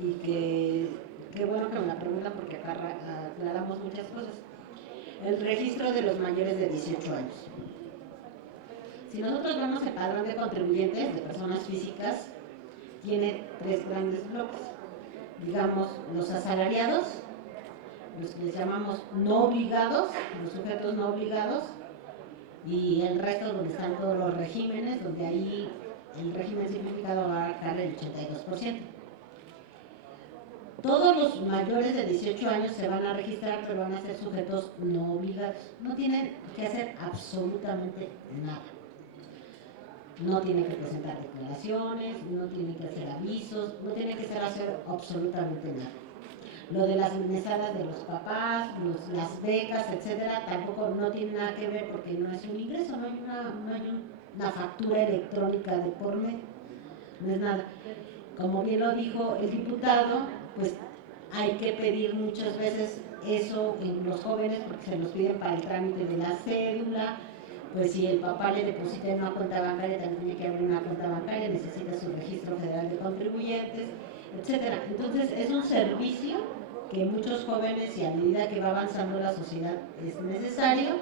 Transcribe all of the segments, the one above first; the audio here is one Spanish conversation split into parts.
y que qué bueno que me la preguntan porque acá aclaramos muchas cosas. El registro de los mayores de 18 años. Si nosotros vemos el padrón de contribuyentes de personas físicas, tiene tres grandes bloques. Digamos, los asalariados, los que les llamamos no obligados, los sujetos no obligados, y el resto donde están todos los regímenes, donde ahí el régimen simplificado va a abarcar el 82%. Todos los mayores de 18 años se van a registrar, pero van a ser sujetos no obligados. No tienen que hacer absolutamente nada. No tienen que presentar declaraciones, no tienen que hacer avisos, no tienen que hacer absolutamente nada. Lo de las mesadas de los papás, las becas, etcétera, tampoco no tiene nada que ver porque no es un ingreso, no hay una factura electrónica de por medio, no es nada. Como bien lo dijo el diputado, pues hay que pedir muchas veces eso en los jóvenes porque se los piden para el trámite de la cédula. Pues si el papá le deposita en una cuenta bancaria, también tiene que abrir una cuenta bancaria, necesita su registro federal de contribuyentes, etcétera. Entonces es un servicio que muchos jóvenes y a medida que va avanzando la sociedad es necesario,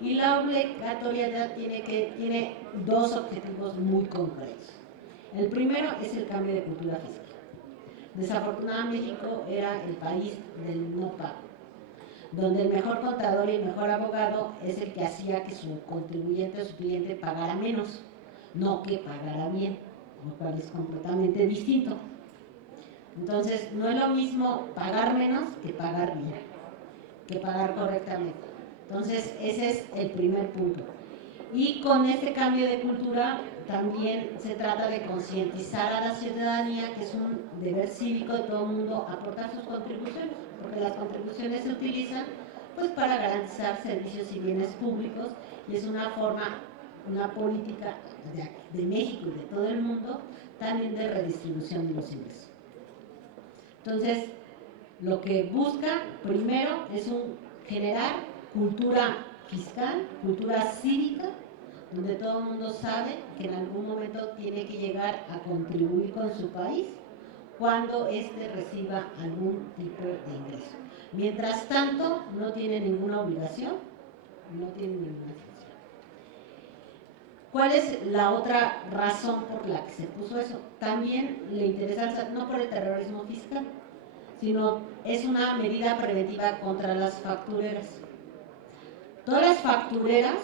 y la obligatoriedad tiene dos objetivos muy concretos. El primero es el cambio de cultura fiscal. Desafortunadamente México era el país del no pago, donde el mejor contador y el mejor abogado es el que hacía que su contribuyente o su cliente pagara menos, no que pagara bien, lo cual es completamente distinto. Entonces, no es lo mismo pagar menos que pagar bien, que pagar correctamente. Entonces, ese es el primer punto. Y con este cambio de cultura también se trata de concientizar a la ciudadanía que es un deber cívico de todo el mundo aportar sus contribuciones, porque las contribuciones se utilizan pues para garantizar servicios y bienes públicos, y es una forma, una política de México y de todo el mundo también de redistribución de los ingresos. Entonces, lo que busca primero es generar cultura fiscal, cultura cívica, donde todo el mundo sabe que en algún momento tiene que llegar a contribuir con su país cuando éste reciba algún tipo de ingreso. Mientras tanto, no tiene ninguna obligación, no tiene ninguna sanción. ¿Cuál es la otra razón por la que se puso eso? También le interesa, no por el terrorismo fiscal, sino es una medida preventiva contra las factureras. Todas las factureras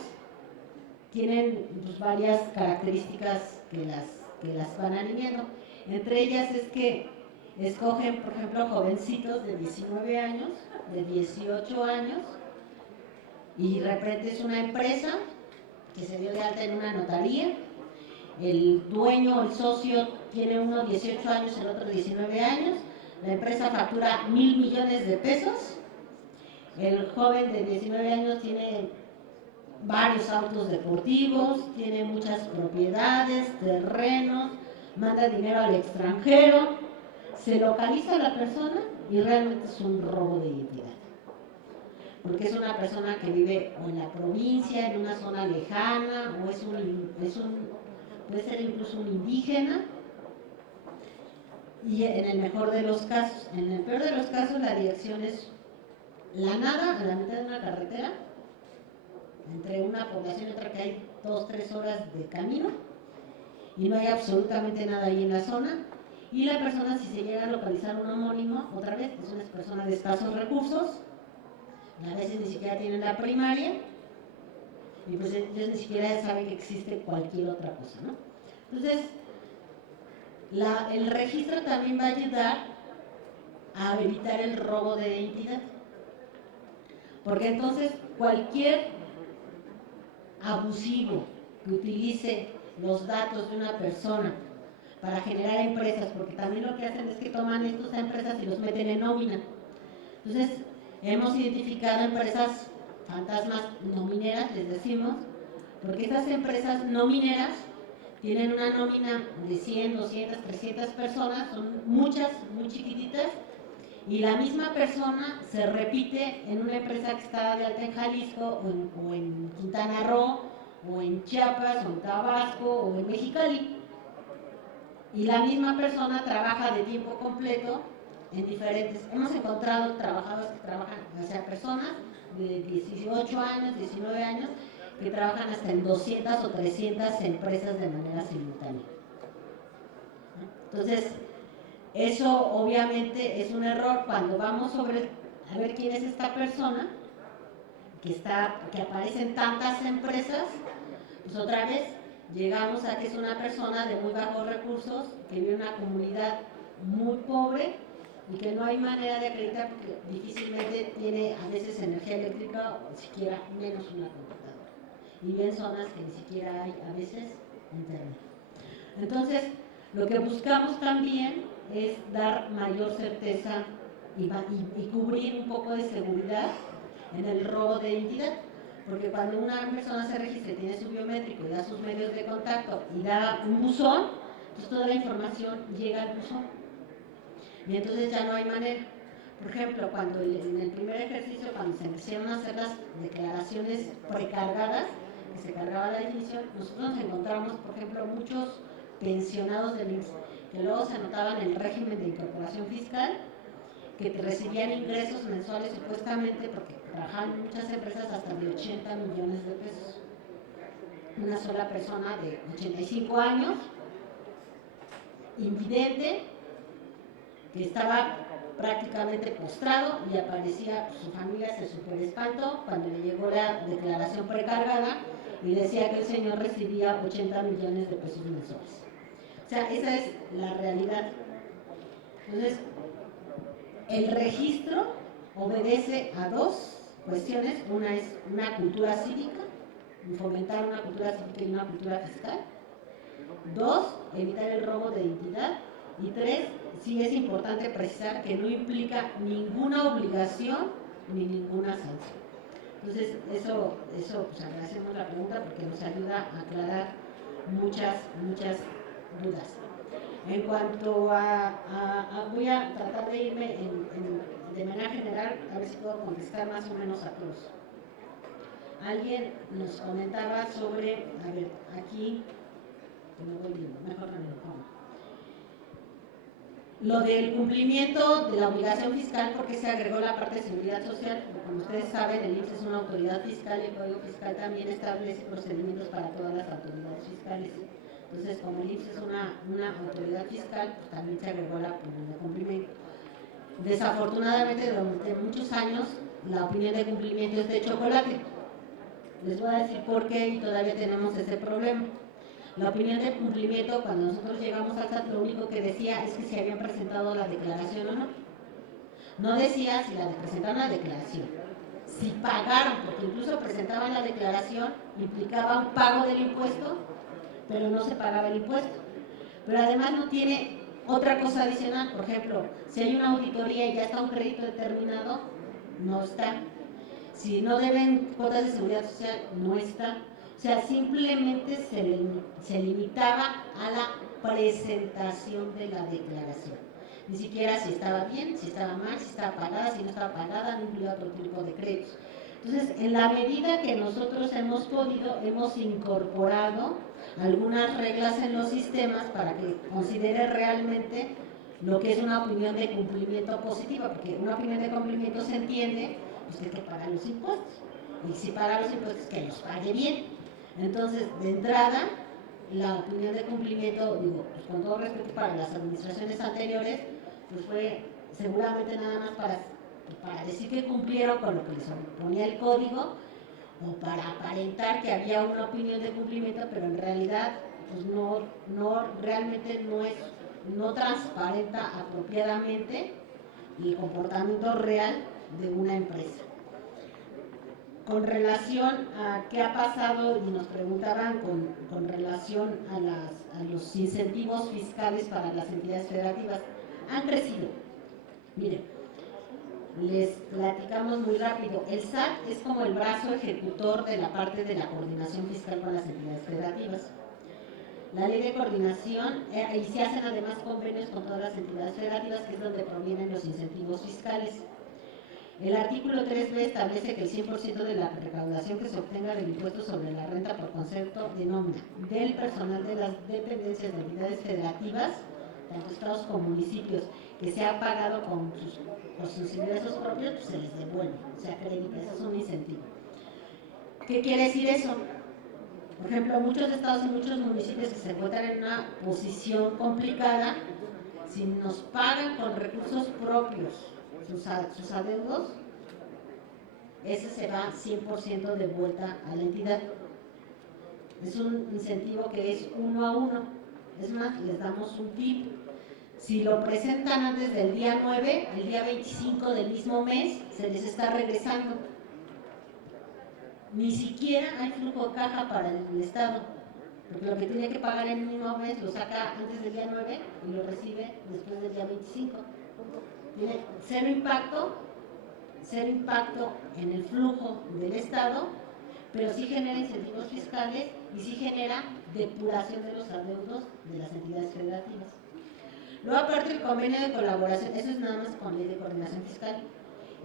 tienen pues, varias características que las van alineando. Entre ellas es que escogen, por ejemplo, jovencitos de 19 años, de 18 años, y de repente es una empresa que se dio de alta en una notaría. El dueño, el socio, tiene uno 18 años, el otro 19 años. La empresa factura 1,000 millones de pesos. El joven de 19 años tiene varios autos deportivos, tiene muchas propiedades, terrenos, manda dinero al extranjero, se localiza a la persona y realmente es un robo de identidad. Porque es una persona que vive o en la provincia, en una zona lejana, o puede ser incluso un indígena, y en el mejor de los casos. En el peor de los casos, la dirección es la nada, a la mitad de una carretera, entre una población y otra, que hay 2-3 horas de camino, y no hay absolutamente nada ahí en la zona. Y la persona, si se llega a localizar un homónimo, otra vez, es una persona de escasos recursos, a veces ni siquiera tienen la primaria, y pues ellos ni siquiera saben que existe cualquier otra cosa, ¿no? Entonces, el registro también va a ayudar a evitar el robo de identidad, porque entonces cualquier abusivo que utilice los datos de una persona para generar empresas, porque también lo que hacen es que toman estas empresas y los meten en nómina. Entonces, hemos identificado empresas fantasmas no mineras, les decimos, porque estas empresas no mineras tienen una nómina de 100, 200, 300 personas, son muchas, muy chiquititas, y la misma persona se repite en una empresa que está de alta en Jalisco, o en Quintana Roo, o en Chiapas, o en Tabasco, o en Mexicali. y la misma persona trabaja de tiempo completo en diferentes. Hemos encontrado trabajadores que trabajan, o sea, personas de 18 años, 19 años, que trabajan hasta en 200 o 300 empresas de manera simultánea. Entonces, eso obviamente es un error cuando vamos a ver quién es esta persona que aparece en tantas empresas. Pues otra vez llegamos a que es una persona de muy bajos recursos, que vive en una comunidad muy pobre y que no hay manera de acreditar porque difícilmente tiene a veces energía eléctrica o siquiera menos una computadora. Y vive en zonas que ni siquiera hay a veces internet. Entonces, lo que buscamos también es dar mayor certeza y cubrir un poco de seguridad en el robo de identidad. Porque cuando una persona se registra y tiene su biométrico y da sus medios de contacto y da un buzón, pues toda la información llega al buzón. Y entonces ya no hay manera. Por ejemplo, cuando en el primer ejercicio, cuando se empezaron a hacer las declaraciones precargadas, que se cargaba la definición, nosotros nos encontramos, por ejemplo, muchos pensionados del IMSS, que luego se anotaban en el régimen de incorporación fiscal, que recibían ingresos mensuales supuestamente porque trabajaban en muchas empresas hasta de 80 millones de pesos. Una sola persona de 85 años, invidente, que estaba prácticamente postrado y aparecía, su familia se super espantó cuando le llegó la declaración precargada y decía que el señor recibía 80 millones de pesos mensuales. O sea, esa es la realidad. Entonces, el registro obedece a dos cuestiones. Una es una cultura cívica, fomentar una cultura cívica y una cultura fiscal. Dos, evitar el robo de identidad. Y tres, sí es importante precisar que no implica ninguna obligación ni ninguna sanción. Entonces, eso pues agradecemos la pregunta porque nos ayuda a aclarar muchas dudas. En cuanto voy a tratar de irme de manera general, a ver si puedo contestar más o menos a todos. Alguien nos comentaba sobre, a ver, aquí, que no voy viendo, mejor no me lo pongo. Lo del cumplimiento de la obligación fiscal, porque se agregó la parte de seguridad social. Como ustedes saben, el IMSS es una autoridad fiscal y el Código Fiscal también establece procedimientos para todas las autoridades fiscales. Entonces, como el IMSS es una autoridad fiscal, pues también se agregó la opinión de cumplimiento. Desafortunadamente, durante muchos años, la opinión de cumplimiento es de chocolate. Les voy a decir por qué y todavía tenemos ese problema. La opinión de cumplimiento, cuando nosotros llegamos al SAT, lo único que decía es que si habían presentado la declaración o no. No decía si presentaron la declaración, si pagaron, porque incluso presentaban la declaración, implicaba un pago del impuesto, pero no se pagaba el impuesto. Pero además no tiene otra cosa adicional. Por ejemplo, si hay una auditoría y ya está un crédito determinado, no está. Si no deben cuotas de seguridad social, no está. O sea, simplemente se limitaba a la presentación de la declaración. Ni siquiera si estaba bien, si estaba mal, si estaba pagada, si no estaba pagada, no incluía otro tipo de créditos. Entonces, en la medida que nosotros hemos podido, hemos incorporado algunas reglas en los sistemas para que considere realmente lo que es una opinión de cumplimiento positiva, porque una opinión de cumplimiento se entiende pues que hay que pagar los impuestos, y si paga los impuestos que los pague bien. Entonces, de entrada, la opinión de cumplimiento, digo, pues con todo respeto para las administraciones anteriores, pues fue seguramente nada más para decir que cumplieron con lo que les ponía el código, o para aparentar que había una opinión de cumplimiento, pero en realidad pues realmente no transparenta apropiadamente el comportamiento real de una empresa. Con relación a qué ha pasado, y nos preguntaban con relación a los incentivos fiscales para las entidades federativas, han crecido. Miren, les platicamos muy rápido. El SAT es como el brazo ejecutor de la parte de la coordinación fiscal con las entidades federativas. La ley de coordinación, y se hacen además convenios con todas las entidades federativas, que es donde provienen los incentivos fiscales. El artículo 3b establece que el 100% de la recaudación que se obtenga del impuesto sobre la renta por concepto de nómina del personal de las dependencias de entidades federativas, tanto estados como municipios, que se ha pagado con sus ingresos propios, pues se les devuelve, se acredita, eso es un incentivo. ¿Qué quiere decir eso? Por ejemplo, muchos estados y muchos municipios que se encuentran en una posición complicada, si nos pagan con recursos propios sus adeudos, ese se va 100% de vuelta a la entidad. Es un incentivo que es 1 a 1. Es más, les damos un tip. Si lo presentan antes del día 9, el día 25 del mismo mes, se les está regresando. Ni siquiera hay flujo de caja para el Estado, porque lo que tiene que pagar en el mismo mes lo saca antes del día 9 y lo recibe después del día 25. Tiene cero impacto en el flujo del Estado, pero sí genera incentivos fiscales y sí genera depuración de los adeudos de las entidades federativas. Luego, aparte, el convenio de colaboración, eso es nada más con ley de coordinación fiscal.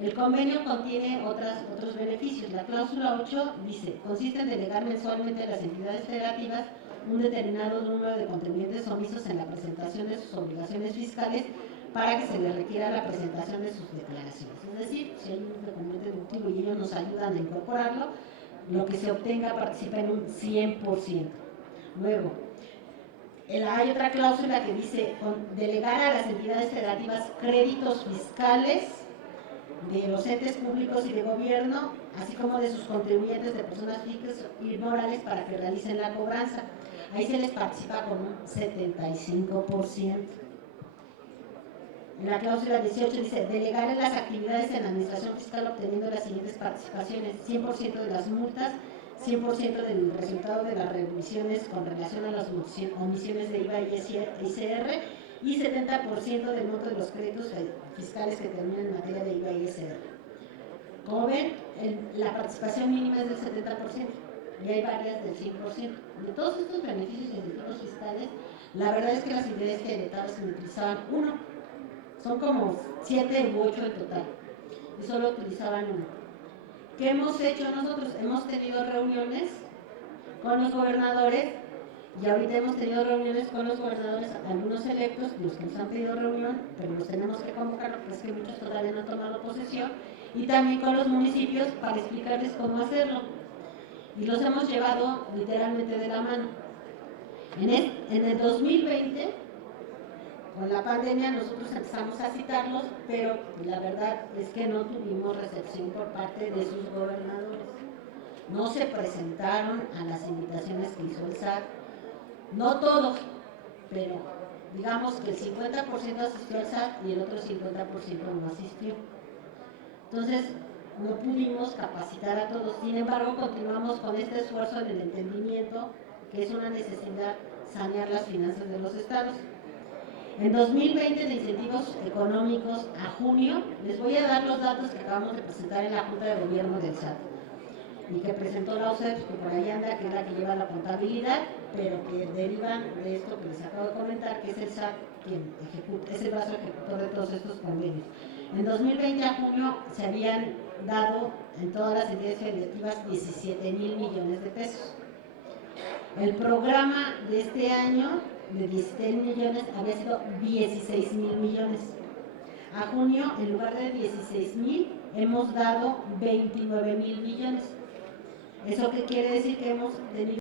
El convenio contiene otros beneficios. La cláusula 8 dice, consiste en delegar mensualmente a las entidades federativas un determinado número de contribuyentes omisos en la presentación de sus obligaciones fiscales para que se les requiera la presentación de sus declaraciones. Es decir, si hay un documento deductivo y ellos nos ayudan a incorporarlo, lo que se obtenga participa en un 100%. Luego, hay otra cláusula que dice delegar a las entidades federativas créditos fiscales de los entes públicos y de gobierno, así como de sus contribuyentes de personas físicas y morales para que realicen la cobranza. Ahí se les participa con un 75%. En la cláusula 18 dice, delegar en las actividades en la administración fiscal obteniendo las siguientes participaciones: 100% de las multas, 100% del resultado de las revisiones con relación a las omisiones de IVA y ICR y 70% del monto de los créditos fiscales que terminan en materia de IVA y ICR. Como ven, la participación mínima es del 70% y hay varias del 100%. De todos estos beneficios y incentivos fiscales, la verdad es que las entidades federativas se utilizaban uno. Son como 7 u 8 en total y solo utilizaban uno. ¿Qué hemos hecho nosotros? Hemos tenido reuniones con los gobernadores y ahorita hemos tenido reuniones con los gobernadores, algunos electos, los que nos han pedido reunión, pero los tenemos que convocar porque es que muchos todavía no han tomado posesión, y también con los municipios para explicarles cómo hacerlo. Y los hemos llevado literalmente de la mano. En el 2020, con la pandemia, nosotros empezamos a citarlos, pero la verdad es que no tuvimos recepción por parte de sus gobernadores. No se presentaron a las invitaciones que hizo el SAT. No todos, pero digamos que el 50% asistió al SAT y el otro 50% no asistió. Entonces, no pudimos capacitar a todos. Sin embargo, continuamos con este esfuerzo en el entendimiento que es una necesidad sanear las finanzas de los estados. En 2020, de incentivos económicos a junio, les voy a dar los datos que acabamos de presentar en la Junta de Gobierno del SAT y que presentó la OCEP, que por ahí anda, que es la que lleva la contabilidad, pero que derivan de esto que les acabo de comentar, que es el SAT quien ejecuta, es el brazo ejecutor de todos estos convenios. En 2020 a junio se habían dado en todas las entidades federativas 17,000 millones de pesos. El programa de este año de 16 millones había sido 16,000 millones. A junio, en lugar de 16,000, hemos dado 29,000 millones. ¿Eso qué quiere decir? Que hemos tenido